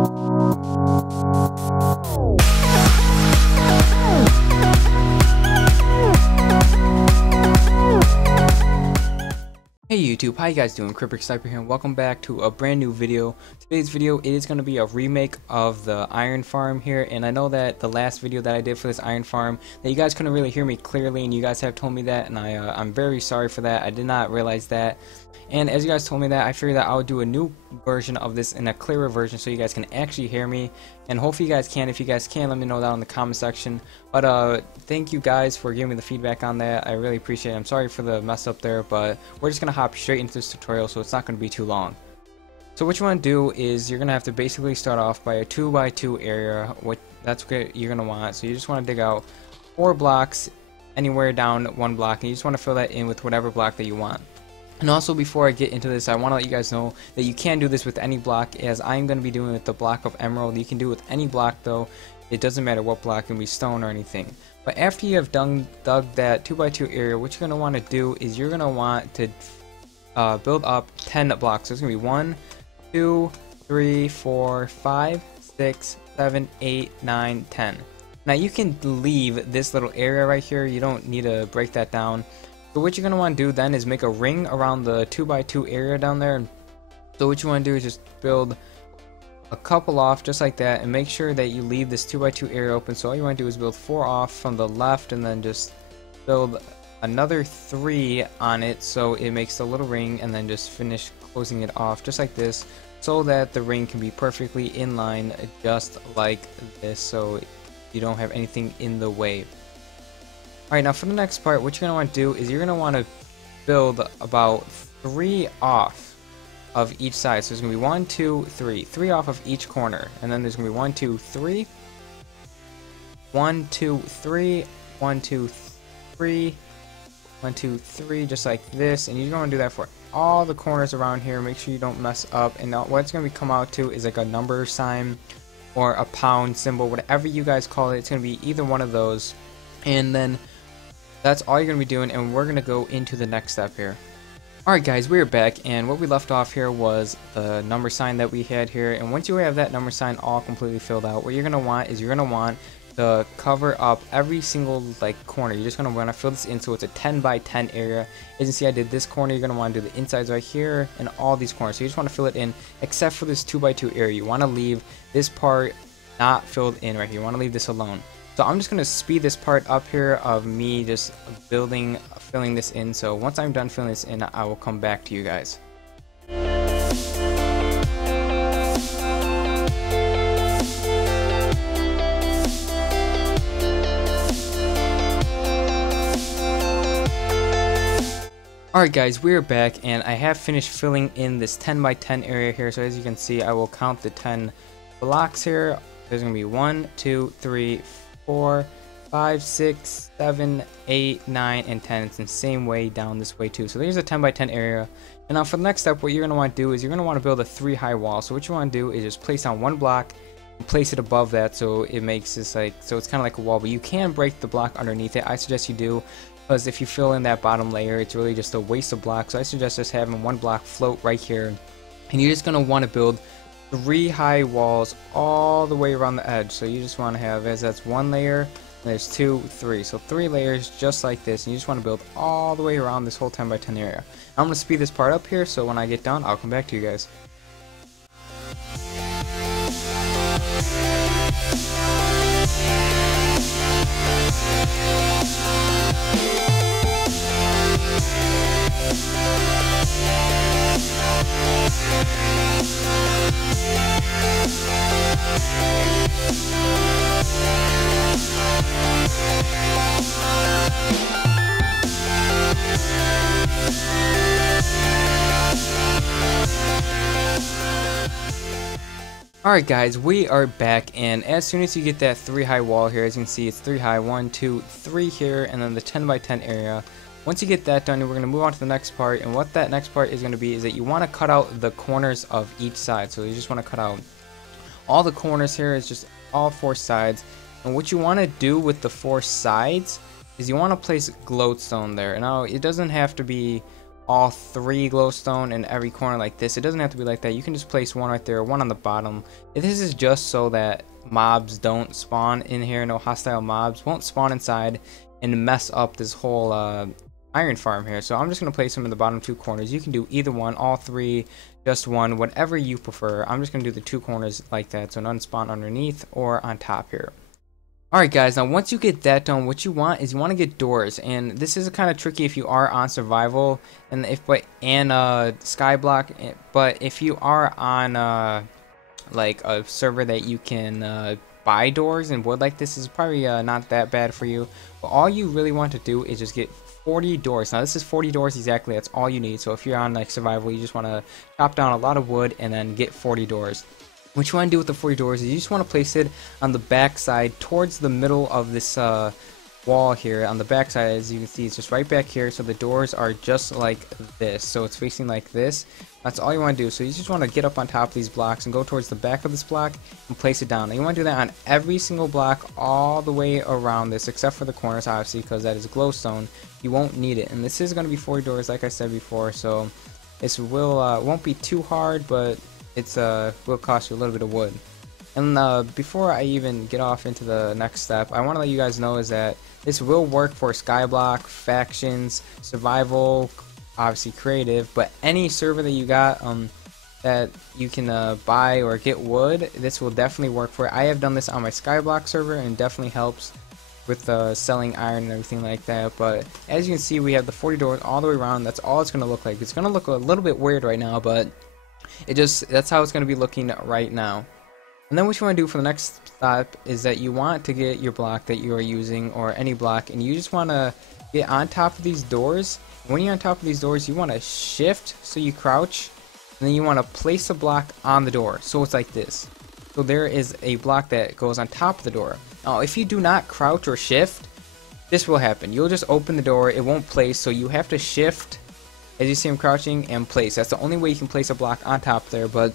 Hey YouTube, how you guys doing? Cryptic Sniper here and welcome back to a brand new video. Today's video it is going to be a remake of the iron farm here, and I know that the last video that I did for this iron farm that you guys couldn't really hear me clearly, and you guys have told me that, and I'm very sorry for that. I did not realize that, and as you guys told me that, I figured that I would do a new version of this in a clearer version so you guys can actually hear me, and hopefully you guys can. If you guys can, let me know that in the comment section. But thank you guys for giving me the feedback on that. I really appreciate it. I'm sorry for the mess up there, but we're just gonna hop straight into this tutorial so it's not going to be too long. So what you want to do is you're going to have to basically start off by a 2x2 area. That's what you're going to want. So you just want to dig out 4 blocks anywhere down 1 block, and you just want to fill that in with whatever block that you want. And also, before I get into this, I want to let you guys know that you can do this with any block, as I'm going to be doing it with the block of emerald. You can do it with any block though. It doesn't matter what block, it can be stone or anything. But after you have dug that 2x2 area, what you're going to want to do is you're going to want to build up 10 blocks. So it's gonna be 1, 2, 3, 4, 5, 6, 7, 8, 9, 10. Now you can leave this little area right here. You don't need to break that down. So what you're gonna want to do then is make a ring around the 2x2 area down there. So what you want to do is just build a couple off just like that, and make sure that you leave this 2x2 area open. So all you want to do is build 4 off from the left, and then just build another 3 on it so it makes a little ring, and then just finish closing it off just like this so that the ring can be perfectly in line just like this, so you don't have anything in the way. Alright, now for the next part, what you're going to want to do is you're going to want to build about 3 off of each side. So there's going to be 1, 2, 3. 3 off of each corner, and then there's going to be 1, 2, 3, 1, 2, 3, 1, 2, 3, 1, 2, 3, just like this, and you're going to do that for all the corners around here. Make sure you don't mess up, and now what it's going to come out to is like a number sign or a pound symbol, whatever you guys call it. It's going to be either one of those, and then that's all you're going to be doing, and we're going to go into the next step here. Alright guys, we're back, and what we left off here was the number sign that we had here, and once you have that number sign all completely filled out, what you're going to want is you're going to want to cover up every single corner. You're just going to want to fill this in so it's a 10 by 10 area. As you can see, I did this corner. You're going to want to do the insides right here and all these corners. So you just want to fill it in except for this 2x2 area. You want to leave this part not filled in right here. You want to leave this alone. So I'm just going to speed this part up here of me just filling this in. So once I'm done filling this in, I will come back to you guys. Alright guys, we're back, and I have finished filling in this 10 by 10 area here. So as you can see, I will count the 10 blocks here. There's going to be 1, 2, 3, 4, 5, 6, 7, 8, 9, and 10. It's the same way down this way too. So there's a 10 by 10 area. And now for the next step, what you're going to want to do is you're going to want to build a 3 high wall. So what you want to do is just place down 1 block and place it above that, so it makes this so it's kind of like a wall, but you can break the block underneath it. I suggest you do, because if you fill in that bottom layer, it's really just a waste of blocks. So I suggest just having 1 block float right here, and you're just going to want to build 3 high walls all the way around the edge. So you just want to have, as that's 1 layer, there's 2, 3, so 3 layers just like this, and you just want to build all the way around this whole 10 by 10 area. I'm going to speed this part up here, so when I get done, I'll come back to you guys. Alright guys, we are back, and as soon as you get that 3 high wall here, as you can see, it's 3 high, 1, 2, 3 here, and then the 10 by 10 area. Once you get that done, we're going to move on to the next part, and what that next part is going to be is that you want to cut out the corners of each side. So you just want to cut out all the corners here, is just all 4 sides, and what you want to do with the 4 sides is you want to place glowstone there. Now it doesn't have to be all 3 glowstone in every corner like this. It doesn't have to be like that. You can just place one right there, one on the bottom. This is just so that mobs don't spawn in here. No hostile mobs won't spawn inside and mess up this whole iron farm here. So I'm just going to place them in the bottom 2 corners. You can do either one, all 3, just one, whatever you prefer. I'm just going to do the 2 corners like that, so none spawn underneath or on top here. Alright guys, now once you get that done, what you want is you want to get doors, and this is kind of tricky if you are on survival and Skyblock, but if you are on like a server that you can buy doors and wood like this, is probably not that bad for you. But all you really want to do is just get 40 doors. Now this is 40 doors exactly, that's all you need. So if you're on like survival, you just want to chop down a lot of wood and then get 40 doors. What you want to do with the 40 doors is you just want to place it on the back side towards the middle of this wall here. On the back side, as you can see, it's just right back here, so the doors are just like this, so it's facing like this. That's all you want to do. So you just want to get up on top of these blocks and go towards the back of this block and place it down. Now you want to do that on every single block all the way around this, except for the corners obviously, because that is glowstone. You won't need it, and this is going to be 40 doors like I said before, so this won't be too hard, but it's will cost you a little bit of wood. And before I even get off into the next step, I want to let you guys know is that this will work for Skyblock, factions, survival, obviously creative, but any server that you got that you can buy or get wood, this will definitely work for it. I have done this on my Skyblock server and definitely helps with selling iron and everything like that. But as you can see, we have the 40 doors all the way around. That's all it's going to look like. It's going to look a little bit weird right now, but that's how it's going to be looking right now. And then what you want to do for the next step is that you want to get your block that you are using, or any block, and you just want to get on top of these doors. When you're on top of these doors, you want to shift so you crouch, and then you want to place a block on the door, so it's like this. So there is a block that goes on top of the door. Now if you do not crouch or shift, this will happen. You'll just open the door, it won't place, so you have to shift as you see him crouching and place. That's the only way you can place a block on top there. But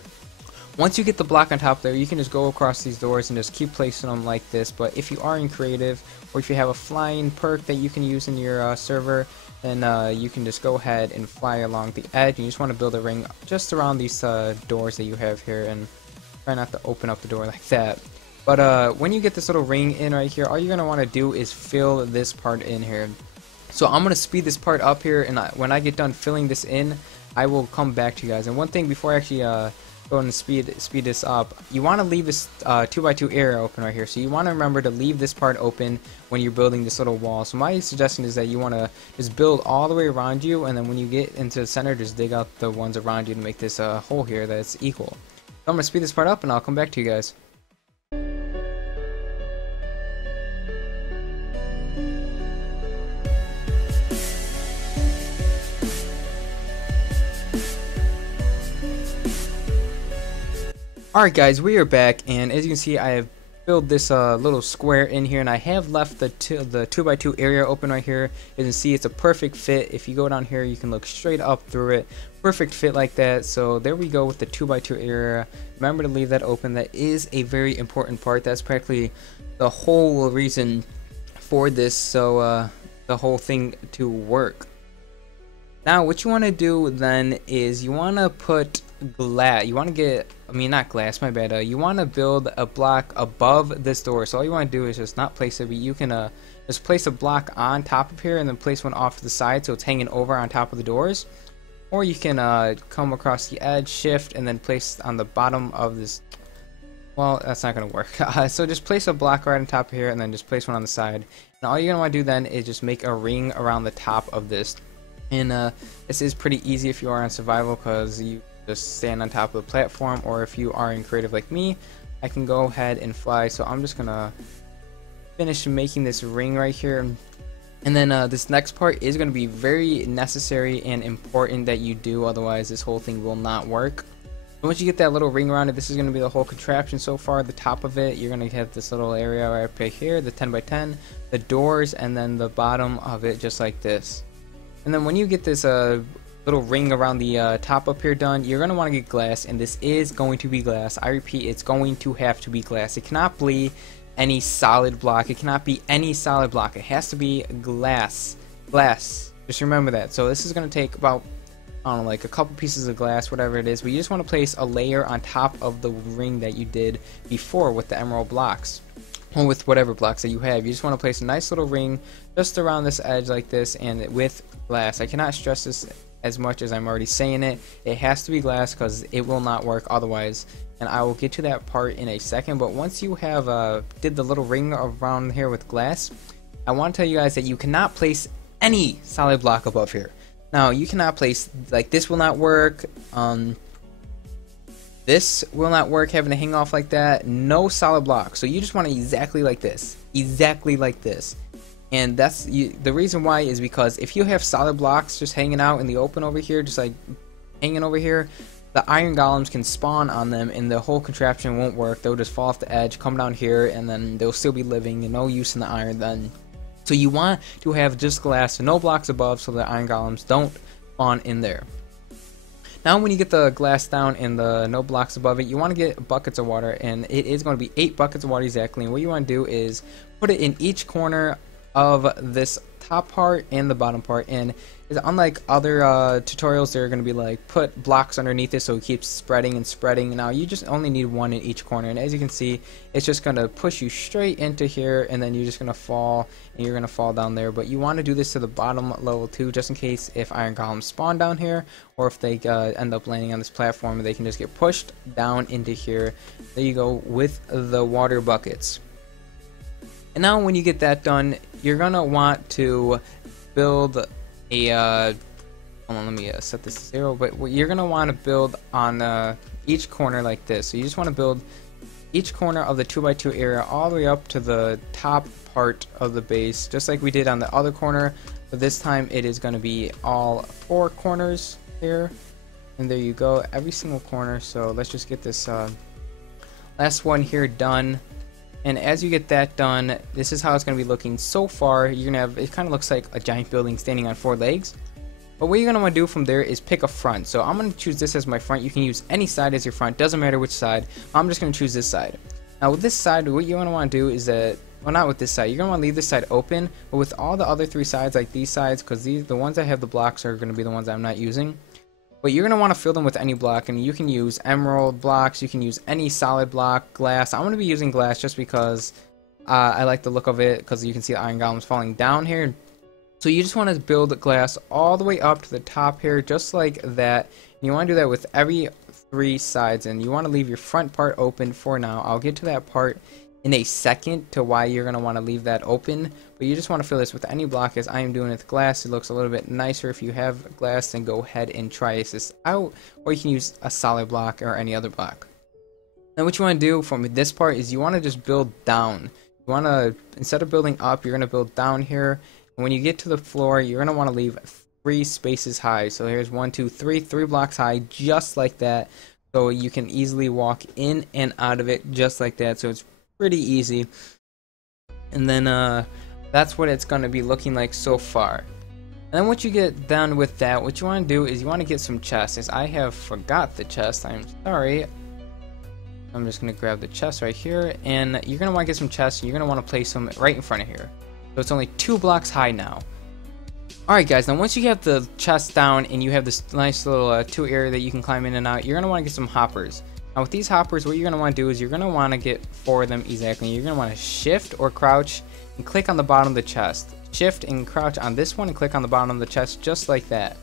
once you get the block on top there, you can just go across these doors and just keep placing them like this. But if you are in creative, or if you have a flying perk that you can use in your server, then you can just go ahead and fly along the edge. And you just want to build a ring just around these doors that you have here, and try not to open up the door like that. But when you get this little ring in right here, all you're going to want to do is fill this part in here. So I'm going to speed this part up here, and when I get done filling this in, I will come back to you guys. And one thing before I actually go and speed this up, you want to leave this 2x2 area open right here. So you want to remember to leave this part open when you're building this little wall. So my suggestion is that you want to just build all the way around you, and then when you get into the center, just dig out the ones around you to make this hole here that's equal. So I'm going to speed this part up, and I'll come back to you guys. Alright guys, we are back, and as you can see, I have filled this little square in here, and I have left the 2x2 area open right here. As you can see, it's a perfect fit. If you go down here, you can look straight up through it. Perfect fit like that. So there we go with the 2x2 area. Remember to leave that open. That is a very important part. That's practically the whole reason for this, so the whole thing to work. Now what you want to do then is you want to put glass. You want to get, not glass, my bad. You want to build a block above this door. So all you want to do is just not place it, but you can just place a block on top of here and then place one off to the side so it's hanging over on top of the doors. Or you can come across the edge, shift, and then place on the bottom of this. Well, that's not going to work. So just place a block right on top of here and then just place one on the side. And all you're going to want to do then is just make a ring around the top of this. And this is pretty easy if you are on survival, because you just stand on top of the platform, or if you are in creative like me, I can go ahead and fly. So I'm just gonna finish making this ring right here, and then this next part is going to be very necessary and important that you do, otherwise this whole thing will not work. Once you get that little ring around it, this is going to be the whole contraption so far. The top of it, you're going to have this little area right here, the 10x10, the doors, and then the bottom of it just like this. And then when you get this little ring around the top up here done, you're going to want to get glass, and this is going to be glass. I repeat, it's going to have to be glass. It cannot be any solid block. It cannot be any solid block. It has to be glass. Glass. Just remember that. So this is going to take about I don't know, like a couple pieces of glass, whatever it is, but you just want to place a layer on top of the ring that you did before with the emerald blocks, or with whatever blocks that you have. You just want to place a nice little ring just around this edge like this, and with glass. I cannot stress this as much as I'm already saying it. It has to be glass because it will not work otherwise, and I will get to that part in a second. But once you have did the little ring around here with glass, I want to tell you guys that you cannot place any solid block above here. Now you cannot place, like, this will not work, this will not work, having to hang off like that. No solid block. So you just want it exactly like this, and that's the reason why is because if you have solid blocks just hanging out in the open over here, just like hanging over here, the iron golems can spawn on them and the whole contraption won't work. They'll just fall off the edge, come down here, and then they'll still be living and no use in the iron then. So you want to have just glass and no blocks above so the iron golems don't spawn in there. Now when you get the glass down and the no blocks above it, you want to get buckets of water, and it is going to be 8 buckets of water exactly. And what you want to do is put it in each corner of this top part and the bottom part, and unlike other tutorials, they're going to be like put blocks underneath it so it keeps spreading and spreading. Now you just only need 1 in each corner, and as you can see, it's just going to push you straight into here, and then you're just going to fall, and you're going to fall down there. But you want to do this to the bottom level too, just in case if iron golems spawn down here, or if they end up landing on this platform, they can just get pushed down into here. There you go with the water buckets. And now when you get that done, you're gonna want to build a hold on, let me set this to 0, but you're gonna want to build on each corner like this. So you just want to build each corner of the 2x2 area all the way up to the top part of the base, just like we did on the other corner, but this time it is going to be all 4 corners here, and there you go, every single corner. So let's just get this last one here done. And as you get that done, this is how it's going to be looking so far. You're going to have, it kind of looks like a giant building standing on 4 legs. But what you're going to want to do from there is pick a front. So I'm going to choose this as my front. You can use any side as your front. Doesn't matter which side. I'm just going to choose this side. Now with this side, what you're going to want to do is that, well, not with this side. You're going to want to leave this side open. But with all the other 3 sides, like these sides, because the ones that have the blocks are going to be the ones I'm not using. But you're going to want to fill them with any block, and you can use emerald blocks, you can use any solid block, glass. I'm going to be using glass just because I like the look of it, because you can see the iron golems falling down here. So you just want to build glass all the way up to the top here, just like that. And you want to do that with every 3 sides, and you want to leave your front part open for now. I'll get to that part in a second to why you're going to want to leave that open, but you just want to fill this with any block as I am doing it with glass. It looks a little bit nicer. If you have glass, then go ahead and try this out, or you can use a solid block or any other block. Now what you want to do from this part is you want to just build down. You want to, instead of building up, you're going to build down here, and when you get to the floor, you're going to want to leave 3 spaces high. So here's 1, 2, 3 blocks high, just like that, so you can easily walk in and out of it just like that. So it's pretty easy. And then that's what it's going to be looking like so far. And then once you get done with that, what you want to do is you want to get some chests. As I have forgot the chest, I'm sorry. I'm just going to grab the chest right here, and you're going to want to get some chests, and you're going to want to place them right in front of here. So it's only 2 blocks high now. Alright guys, now once you have the chest down and you have this nice little 2 area that you can climb in and out, you're going to want to get some hoppers. Now with these hoppers, what you're going to want to do is you're going to want to get 4 of them exactly. You're going to want to shift or crouch and click on the bottom of the chest. Shift and crouch on this one and click on the bottom of the chest just like that.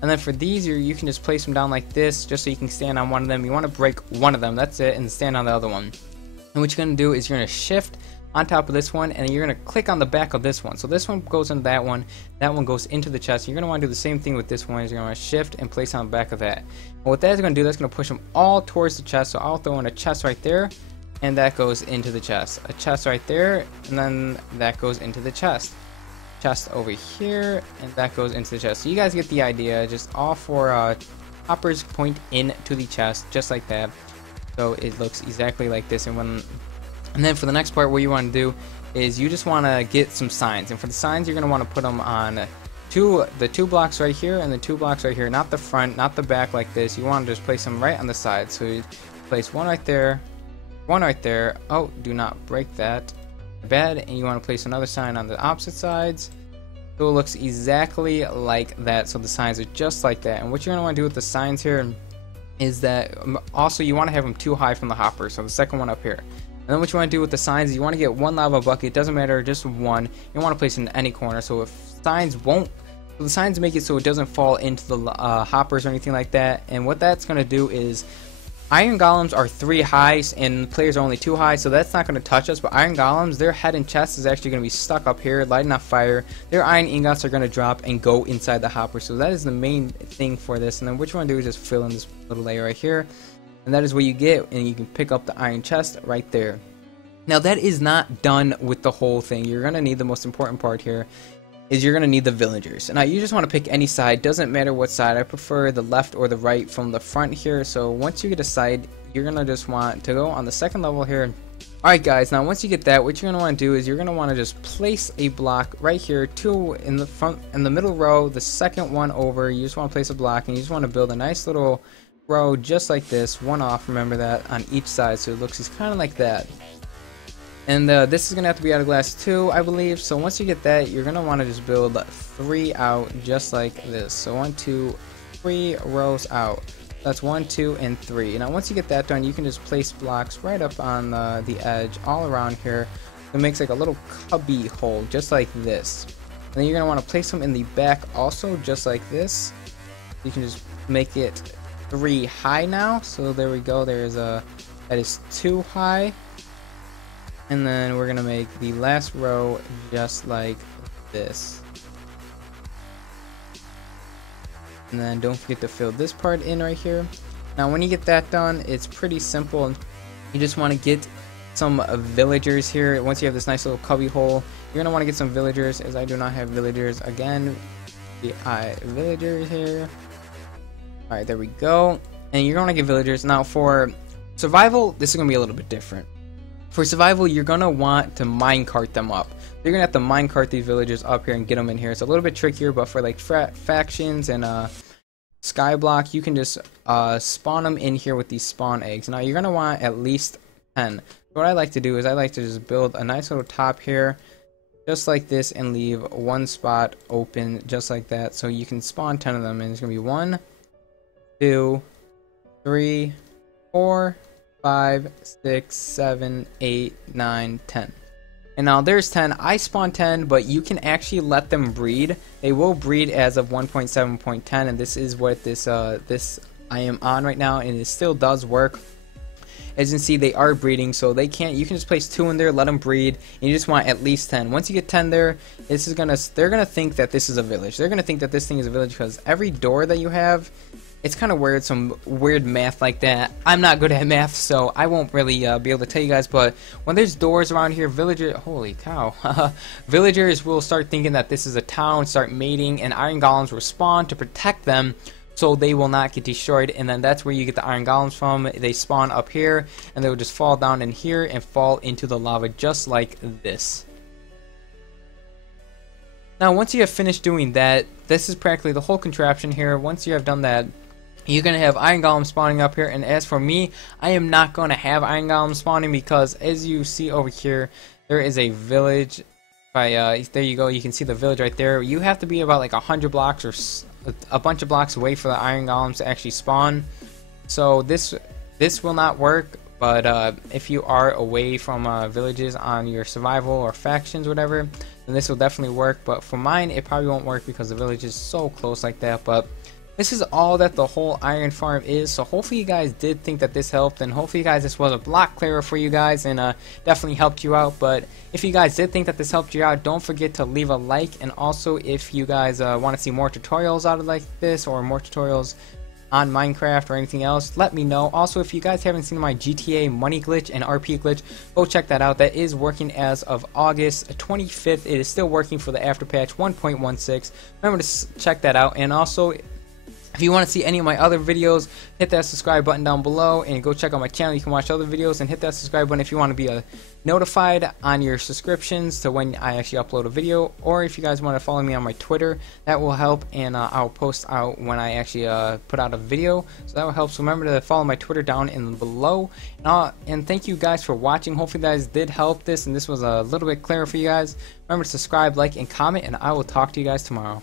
And then for these, you can just place them down like this just so you can stand on one of them. You want to break one of them, that's it, and stand on the other one. And what you're going to do is you're going to shift on top of this one, and you're going to click on the back of this one. So this one goes into that one goes into the chest. You're going to want to do the same thing with this one. You're going to shift and place on the back of that. And what that's going to do, that's going to push them all towards the chest. So I'll throw in a chest right there, and that goes into the chest. A chest right there, and then that goes into the chest. Chest over here, and that goes into the chest. So you guys get the idea. Just all 4 hoppers point into the chest, just like that. So it looks exactly like this. And then for the next part, what you want to do is you just want to get some signs. And for the signs, you're going to want to put them on the 2 blocks right here and the 2 blocks right here. Not the front, not the back like this. You want to just place them right on the side. So you place 1 right there, 1 right there. Oh, do not break that. Bad. And you want to place another sign on the opposite sides. So it looks exactly like that. So the signs are just like that. And what you're going to want to do with the signs here is that also you want to have them too high from the hopper. So the second one up here. And then what you want to do with the signs is you want to get one lava bucket. It doesn't matter, just one. You want to place it in any corner. So if signs won't, so the signs make it so it doesn't fall into the hoppers or anything like that. And what that's going to do is iron golems are 3 high and players are only 2 high, so that's not going to touch us. But iron golems, their head and chest is actually going to be stuck up here, lighting up fire. Their iron ingots are going to drop and go inside the hopper. So that is the main thing for this. And then what you want to do is just fill in this little layer right here, and that is what you get. And you can pick up the iron chest right there. Now that is not done with the whole thing. You're going to need the most important part here. Is you're going to need the villagers. Now you just want to pick any side, doesn't matter what side. I prefer the left or the right from the front here. So once you get a side, you're going to just want to go on the second level here. Alright guys, now once you get that, what you're going to want to do is you're going to want to just place a block right here, 2 in the front, in the middle row, the second one over. You just want to place a block and you just want to build a nice little row just like this, one off, remember that, on each side. So it looks just kind of like that. And this is going to have to be out of glass too, I believe. So once you get that, you're going to want to just build 3 out just like this. So 1, 2, 3 rows out. That's 1, 2, and 3. Now once you get that done, you can just place blocks right up on the edge all around here. It makes like a little cubby hole just like this. And then you're going to want to place them in the back also just like this. You can just make it 3 high now. So there we go. That is 2 high. And then we're going to make the last row just like this. And then don't forget to fill this part in right here. Now when you get that done, it's pretty simple. You just want to get some villagers here. Once you have this nice little cubby hole, you're going to want to get some villagers, as I do not have villagers. Again, the villagers here. Alright, there we go. And you're going to get villagers. Now for survival, this is going to be a little bit different. For survival, you're going to want to minecart them up. You're going to have to minecart these villagers up here and get them in here. It's a little bit trickier, but for like factions and Skyblock, you can just spawn them in here with these spawn eggs. Now you're going to want at least 10. What I like to do is I like to just build a nice little top here, just like this, and leave one spot open just like that. So you can spawn 10 of them, and it's going to be 1, 2, 3, 4, 5, 6, 7, 8, 9, 10. And now there's 10. I spawned 10, but you can actually let them breed. They will breed as of 1.7.10, and this is what this I am on right now, and it still does work. As you can see, they are breeding, so they can't. You can just place 2 in there, let them breed, and you just want at least 10. Once you get 10 there, they're gonna think that this is a village. They're gonna think that this thing is a village because every door that you have, it's kind of weird, some weird math like that. I'm not good at math, so I won't really be able to tell you guys, but when there's doors around here, holy cow, villagers will start thinking that this is a town, start mating, and iron golems will spawn to protect them so they will not get destroyed. And then that's where you get the iron golems from. They spawn up here, and they will just fall down in here and fall into the lava just like this. Now once you have finished doing that, this is practically the whole contraption here. Once you have done that, you're going to have iron golems spawning up here. And as for me, I am not going to have iron golems spawning because as you see over here, there is a village. There you go. You can see the village right there. You have to be about like 100 blocks or a bunch of blocks away for the iron golems to actually spawn. So this will not work. But if you are away from villages on your survival or factions, whatever, then this will definitely work. But for mine, it probably won't work because the village is so close like that. But this is all that the whole iron farm is. So hopefully you guys did think that this helped, and hopefully you guys this was a block clearer for you guys and definitely helped you out. But if you guys did think that this helped you out, don't forget to leave a like. And also if you guys want to see more tutorials out of like this, or more tutorials on Minecraft or anything else, let me know. Also, if you guys haven't seen my GTA money glitch and RP glitch, go check that out. That is working as of August 25th. It is still working for the after patch 1.16. Remember to check that out. And also, If you want to see any of my other videos, hit that subscribe button down below and go check out my channel. You can watch other videos and hit that subscribe button if you want to be notified on your subscriptions to when I actually upload a video, or if you guys want to follow me on my Twitter, that will help, and I'll post out when I actually put out a video, so that will help. So remember to follow my Twitter down in below, and thank you guys for watching. Hopefully you guys did help this and this was a little bit clearer for you guys. Remember to subscribe, like, and comment, and I will talk to you guys tomorrow.